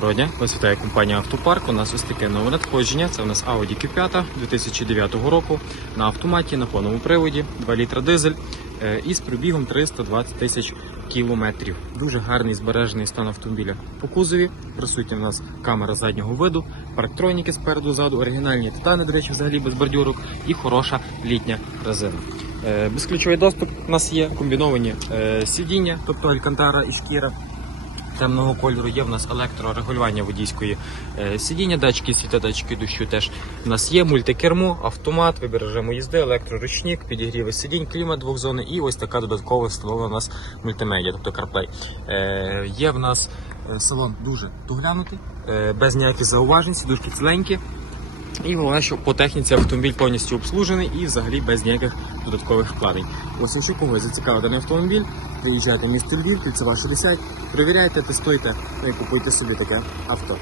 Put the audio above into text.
Доброго дня, вас вітає компанія Автопарк. У нас ось таке нове надходження. Це у нас Audi Q5 2009 року на автоматі на повному приводі, 2 літра дизель е, із пробігом 320 тисяч кілометрів. Дуже гарний збережений стан автомобіля по кузові. Присутня в нас камера заднього виду, парктроніки спереду ззаду, оригінальні титани, до речі, взагалі без бордюрок і хороша літня резина. Е, Безключовий доступ у нас є, комбіновані е, сидіння, тобто алькантара і шкіра темного кольору. Є в нас електрорегулювання водійської е, сидіння, датчики датчики дощу теж в нас є. Мультикермо, автомат, вибір режиму їзди, електроручник, підігріви сидінь, клімат двохзонний і ось така додаткова встановлена у нас мультимедіа, тобто CarPlay. Е, є в нас е, салон дуже доглянутий, е, без ніяких зауважень, сідушки ціленькі. І головне, що по техніці автомобіль повністю обслужений і взагалі без ніяких додаткових вкладень. Ось якщо когось зацікавив даний автомобіль, приїжджайте в місто Львів, кільцева 60, перевіряйте, тестуйте, ну і купуйте собі таке авто.